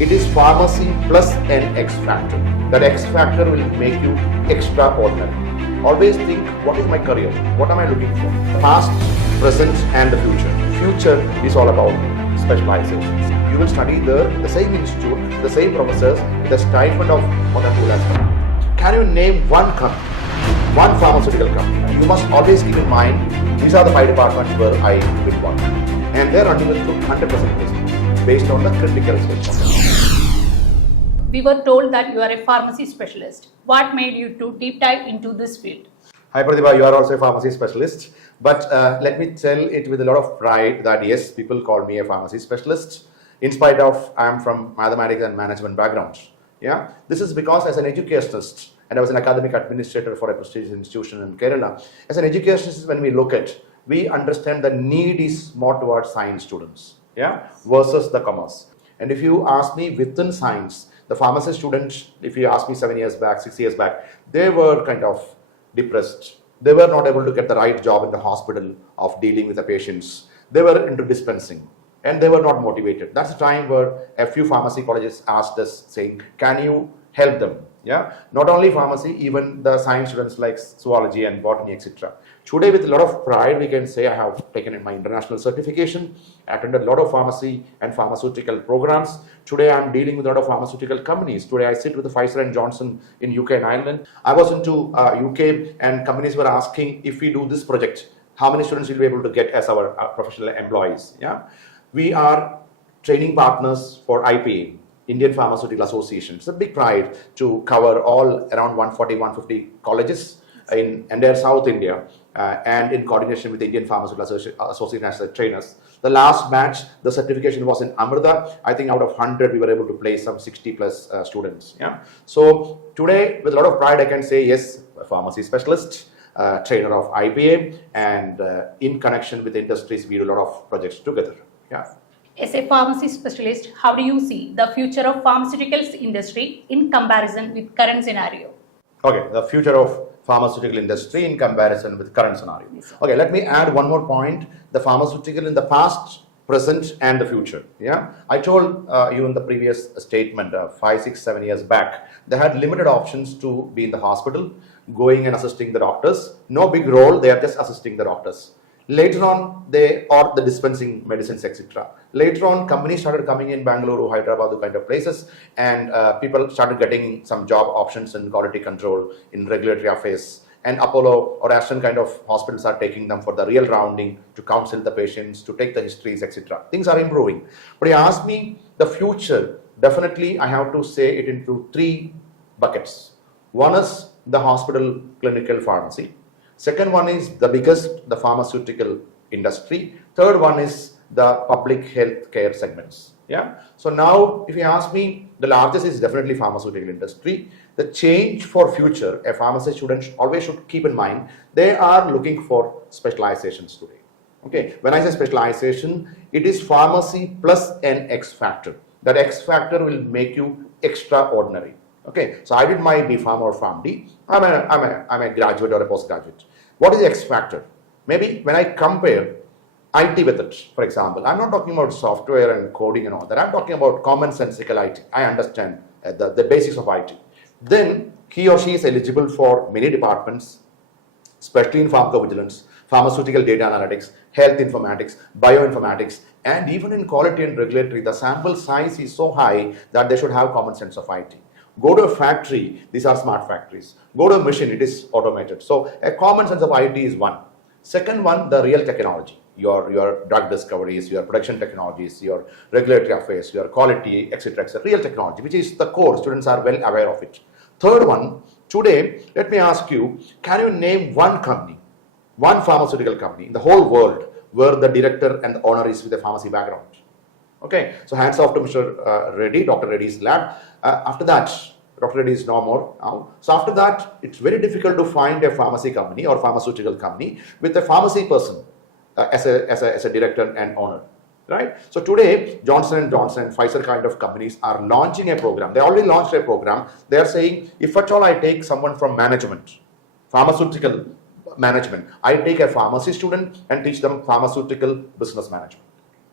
It is pharmacy plus an X factor. That X factor will make you extraordinary. Always think, what is my career? What am I looking for? Past, present, and the future. Future is all about specializations. You will study the same institute, the same professors, with a stipend of more than 2 lakhs. Can you name one company, one pharmaceutical company? You must always keep in mind, these are the 5 departments where I will work. And they're running with 100% placement based on the critical skills. We were told that you are a pharmacy specialist. What made you to deep dive into this field? Hi Pratibha, you are also a pharmacy specialist. But let me tell it with a lot of pride that yes, people call me a pharmacy specialist. In spite of I am from mathematics and management background. Yeah, this is because as an educationist, and I was an academic administrator for a prestigious institution in Kerala. As an educationist, when we look at, we understand the need is more towards science students, yeah, versus the commerce. And if you ask me within science, the pharmacy students, if you ask me 7 years back, 6 years back, they were kind of depressed. They were not able to get the right job in the hospital of dealing with the patients. They were into dispensing and they were not motivated. That's the time where a few pharmacy colleges asked us saying, can you help them? Yeah, not only pharmacy, even the science students like zoology and botany, etc. Today, with a lot of pride, we can say I have taken in my international certification, attended a lot of pharmacy and pharmaceutical programs. Today, I'm dealing with a lot of pharmaceutical companies. Today, I sit with the Pfizer and Johnson in UK and Ireland. I was into UK and companies were asking if we do this project, how many students will be able to get as our professional employees? Yeah, we are training partners for IPA. Indian Pharmaceutical Association. It's a big pride to cover all around 140, 150 colleges in entire South India and in coordination with the Indian Pharmaceutical Association as trainers. The last batch, the certification was in Amrita. I think out of 100, we were able to place some 60 plus students. Yeah. So today, with a lot of pride, I can say, yes, a pharmacy specialist, trainer of IPA, and in connection with industries, we do a lot of projects together. Yeah. As a pharmacy specialist, how do you see the future of pharmaceuticals industry in comparison with current scenario? Okay, the future of pharmaceutical industry in comparison with current scenario. Yes. Okay, let me add one more point. The pharmaceutical in the past, present and the future. Yeah, I told you in the previous statement 5, 6, 7 years back, they had limited options to be in the hospital, going and assisting the doctors. No big role, they are just assisting the doctors. Later on, they are the dispensing medicines, etc. Later on, companies started coming in Bangalore, Hyderabad, kind of places, and people started getting some job options in quality control, in regulatory affairs. And Apollo or Aston kind of hospitals are taking them for the real rounding, to counsel the patients, to take the histories, etc. Things are improving. But you ask me the future, definitely I have to say it into 3 buckets. One is the hospital clinical pharmacy. Second one is the biggest, the pharmaceutical industry. Third one is the public health care segments. Yeah. So now, if you ask me, the largest is definitely pharmaceutical industry. The change for future, a pharmacy student always should keep in mind, they are looking for specializations today. Okay. When I say specialization, it is pharmacy plus an X factor. That X factor will make you extraordinary. Okay, so I did my B.Pharm or PharmD. I'm a graduate or a postgraduate. What is the X factor? Maybe when I compare IT with it, for example, I'm not talking about software and coding and all that. I'm talking about commonsensical IT. I understand the basics of IT. Then he or she is eligible for many departments, especially in pharmacovigilance, pharmaceutical data analytics, health informatics, bioinformatics, and even in quality and regulatory. The sample size is so high that they should have common sense of IT. Go to a factory, these are smart factories. Go to a machine, it is automated. So a common sense of IT is one. Second one, the real technology. Your drug discoveries, your production technologies, your regulatory affairs, your quality, etc., etc. Real technology, which is the core. Students are well aware of it. Third one, today, let me ask you, can you name one company, one pharmaceutical company in the whole world where the director and the owner is with a pharmacy background? Okay, so hands off to Mr. Reddy, Dr. Reddy's lab. After that, Dr. Reddy is no more now. So after that, it's very difficult to find a pharmacy company or pharmaceutical company with a pharmacy person as a director and owner, right? So today, Johnson & Johnson and Pfizer kind of companies are launching a program. They already launched a program. They are saying, if at all I take someone from management, pharmaceutical management, I take a pharmacy student and teach them pharmaceutical business management.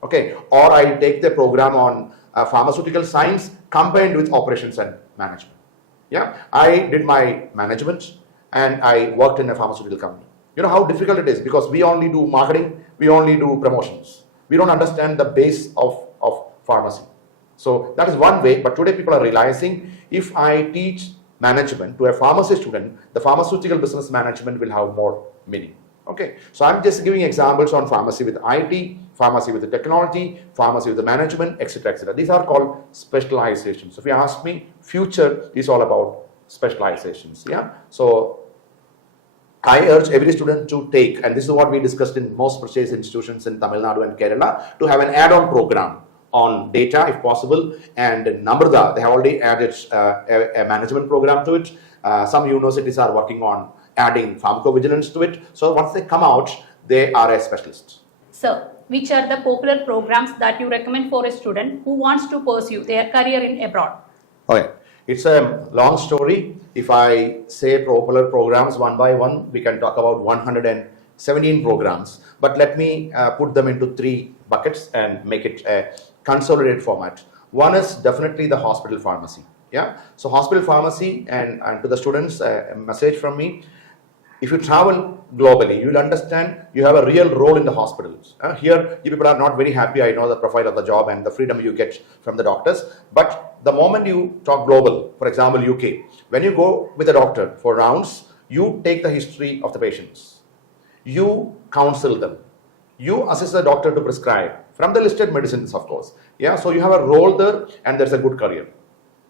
Okay, or I take the program on pharmaceutical science combined with operations and management. Yeah, I did my management and I worked in a pharmaceutical company. You know how difficult it is because we only do marketing, we only do promotions. We don't understand the base of pharmacy. So that is one way, but today people are realizing if I teach management to a pharmacy student, the pharmaceutical business management will have more meaning. Okay, so I'm just giving examples on pharmacy with IT, pharmacy with the technology, pharmacy with the management, etc., etc. These are called specializations. So if you ask me, future is all about specializations. Yeah, so I urge every student to take, and this is what we discussed in most prestigious institutions in Tamil Nadu and Kerala, to have an add-on program on data if possible, and in Namrata, they have already added a management program to it. Some universities are working on adding pharmacovigilance to it. So once they come out, they are a specialist. So, which are the popular programs that you recommend for a student who wants to pursue their career in abroad? Okay, it's a long story. If I say popular programs one by one, we can talk about 117 programs. But let me put them into three buckets and make it a consolidated format. One is definitely the hospital pharmacy. Yeah, so hospital pharmacy, and to the students, a message from me. If you travel globally, you'll understand you have a real role in the hospitals. Here, you people are not very happy. I know the profile of the job and the freedom you get from the doctors. But the moment you talk global, for example, UK, when you go with a doctor for rounds, you take the history of the patients. You counsel them. You assist the doctor to prescribe from the listed medicines, of course. Yeah, so you have a role there and there's a good career.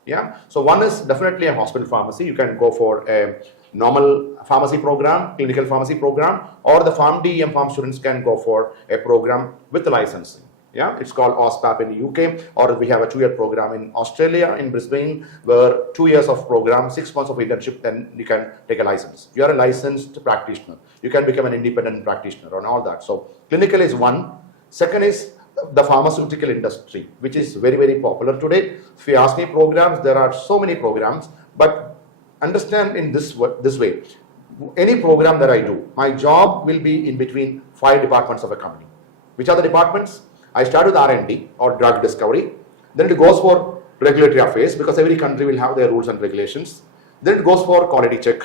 Yeah, so one is definitely a hospital pharmacy. You can go for a normal pharmacy program, clinical pharmacy program, or the PharmD and students can go for a program with the licensing. Yeah, it's called OSPAP in the UK, or we have a 2-year program in Australia, in Brisbane, where 2 years of program, 6 months of internship, then you can take a license. You are a licensed practitioner. You can become an independent practitioner and all that. So clinical is one. Second is the pharmaceutical industry, which is very, very popular today. If you ask me programs, there are so many programs, but understand in this way, any program that I do, my job will be in between 5 departments of a company. Which are the departments? I start with R&D or drug discovery, then it goes for regulatory affairs because every country will have their rules and regulations. Then it goes for quality check.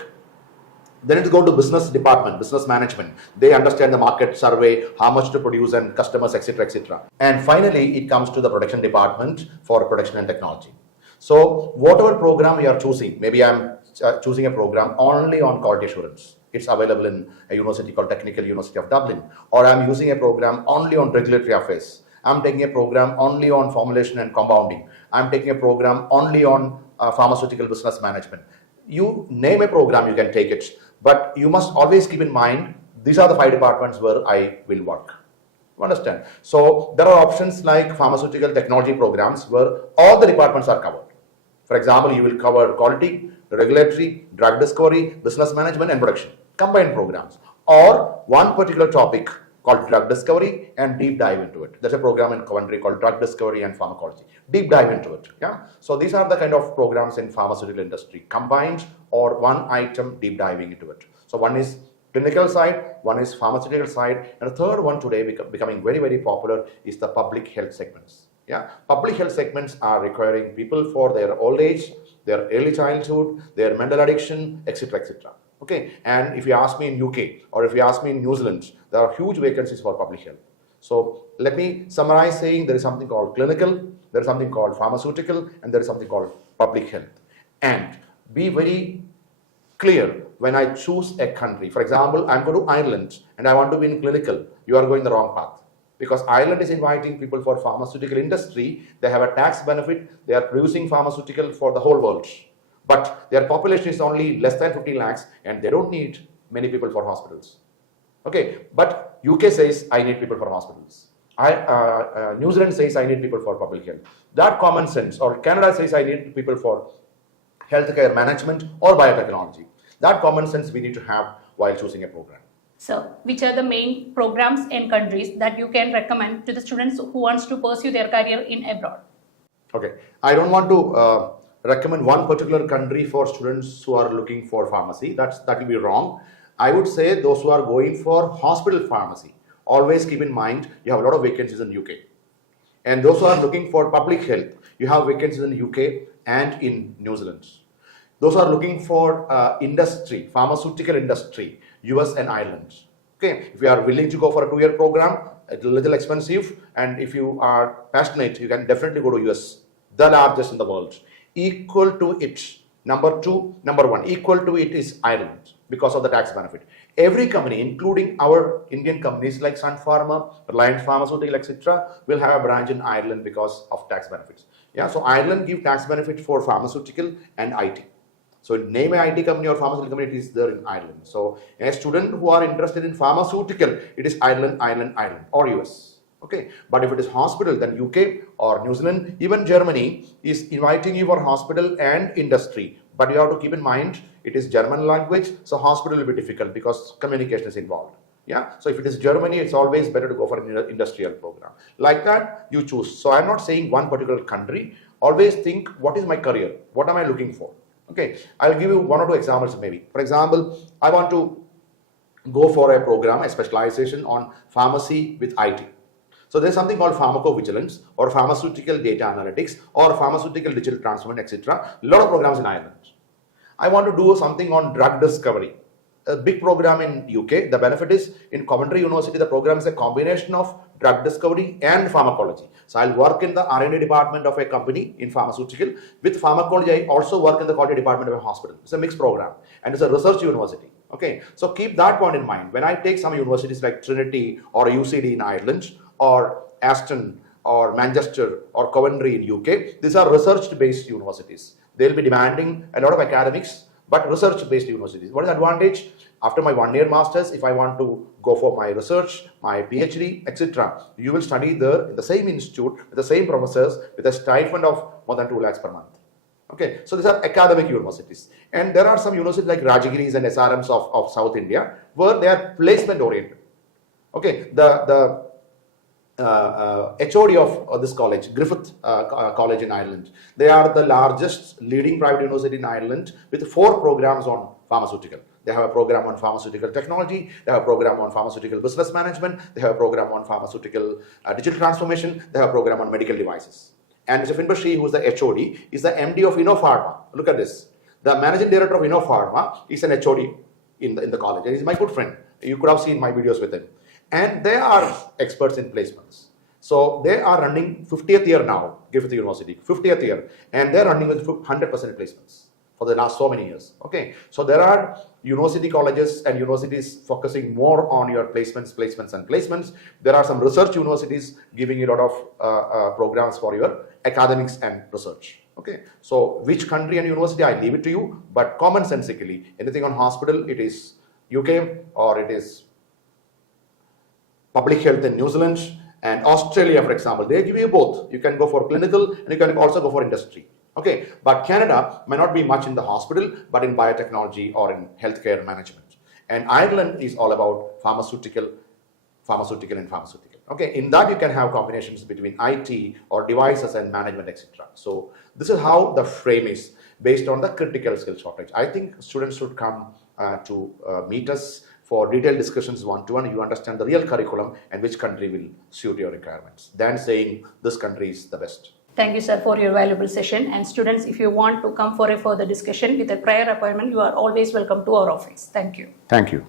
Then it goes to business department, business management. They understand the market survey, how much to produce and customers, etc., etc. And finally, it comes to the production department for production and technology. So whatever program we are choosing, maybe I'm choosing a program only on quality assurance. It's available in a university called Technical University of Dublin. Or I'm using a program only on regulatory affairs. I'm taking a program only on formulation and compounding. I'm taking a program only on pharmaceutical business management. You name a program, you can take it. But you must always keep in mind, these are the 5 departments where I will work. You understand? So there are options like pharmaceutical technology programs where all the departments are covered. For example, you will cover quality, regulatory, drug discovery, business management, and production. Combined programs. Or one particular topic called drug discovery and deep dive into it. There's a program in Coventry called drug discovery and pharmacology. Deep dive into it. Yeah. So these are the kind of programs in pharmaceutical industry, combined or one item deep diving into it. So one is clinical side, one is pharmaceutical side, and the third one today becoming very, very popular is the public health segments. Yeah. Public health segments are requiring people for their old age, their early childhood, their mental addiction, etc., etc. Okay, and if you ask me in UK or if you ask me in New Zealand, there are huge vacancies for public health. So let me summarize saying there is something called clinical, there is something called pharmaceutical, and there is something called public health. And be very clear when I choose a country. For example, I'm going to Ireland and I want to be in clinical. You are going the wrong path. Because Ireland is inviting people for pharmaceutical industry. They have a tax benefit. They are producing pharmaceutical for the whole world. But their population is only less than 50 lakhs and they don't need many people for hospitals. Okay, but UK says I need people for hospitals. New Zealand says I need people for public health. That common sense, or Canada says I need people for healthcare management or biotechnology. That common sense we need to have while choosing a program. So, which are the main programs and countries that you can recommend to the students who wants to pursue their career in abroad? Okay, I don't want to recommend one particular country for students who are looking for pharmacy. That will be wrong. I would say those who are going for hospital pharmacy, always keep in mind you have a lot of vacancies in UK. And those who are looking for public health, you have vacancies in the UK and in New Zealand. Those who are looking for industry, pharmaceutical industry, US and Ireland. Okay, if you are willing to go for a 2-year program, it's a little expensive, and if you are passionate, you can definitely go to US, the largest in the world. Equal to it, number one, equal to it is Ireland because of the tax benefit. Every company, including our Indian companies like Sun Pharma, Reliance Pharmaceutical, etc., will have a branch in Ireland because of tax benefits. Yeah, so Ireland give tax benefit for pharmaceutical and IT. So name an IT company or pharmaceutical company, it is there in Ireland. So a student who are interested in pharmaceutical, it is Ireland or US. Okay, but if it is hospital, then UK or New Zealand, even Germany is inviting you for hospital and industry. But you have to keep in mind, it is German language, so hospital will be difficult because communication is involved. Yeah, so if it is Germany, it's always better to go for an industrial program. Like that, you choose. So I'm not saying one particular country. Always think, what is my career? What am I looking for? Okay, I'll give you 1 or 2 examples maybe. For example, I want to go for a program, a specialization on pharmacy with IT. So there's something called pharmacovigilance or pharmaceutical data analytics or pharmaceutical digital transformation, etc. A lot of programs in Ireland. I want to do something on drug discovery. A big program in UK. The benefit is in Coventry University, the program is a combination of drug discovery and pharmacology. So I'll work in the R&D department of a company in pharmaceutical. With pharmacology, I also work in the quality department of a hospital. It's a mixed program and it's a research university. Okay, so keep that point in mind. When I take some universities like Trinity or UCD in Ireland or Aston or Manchester or Coventry in UK, these are research-based universities. They'll be demanding a lot of academics, but research-based universities. What is the advantage? After my 1-year master's, if I want to go for my research, my PhD, etc., you will study there in the same institute, with the same professors, with a stipend of more than 2 lakhs per month. Okay, so these are academic universities. And there are some universities like Rajagiris and SRMs of South India, where they are placement-oriented. Okay, the HOD of this college, Griffith College in Ireland. They are the largest leading private university in Ireland with 4 programs on pharmaceutical. They have a program on pharmaceutical technology, they have a program on pharmaceutical business management, they have a program on pharmaceutical digital transformation, they have a program on medical devices. And Mr. Finbershi, who is the HOD, is the MD of InnoPharma. Look at this. The managing director of InnoPharma is an HOD in the college, and he's my good friend. You could have seen my videos with him. And they are experts in placements. So they are running 50th year now, Griffith University, 50th year, and they're running with 100% placements for the last so many years. Okay, so there are university colleges and universities focusing more on your placements. There are some research universities giving you a lot of programs for your academics and research. Okay, so which country and university, I leave it to you, but commonsensically, anything on hospital, it is UK or it is public health in New Zealand and Australia, for example. They give you both. You can go for clinical and you can also go for industry. Okay, but Canada may not be much in the hospital, but in biotechnology or in healthcare management. And Ireland is all about pharmaceutical. Okay, in that you can have combinations between IT or devices and management, etc. So this is how the frame is based on the critical skill shortage. I think students should come to meet us for detailed discussions one-to-one. You understand the real curriculum and which country will suit your requirements than saying this country is the best. Thank you, sir, for your valuable session. And students, if you want to come for a further discussion with a prior appointment, you are always welcome to our office. Thank you. Thank you.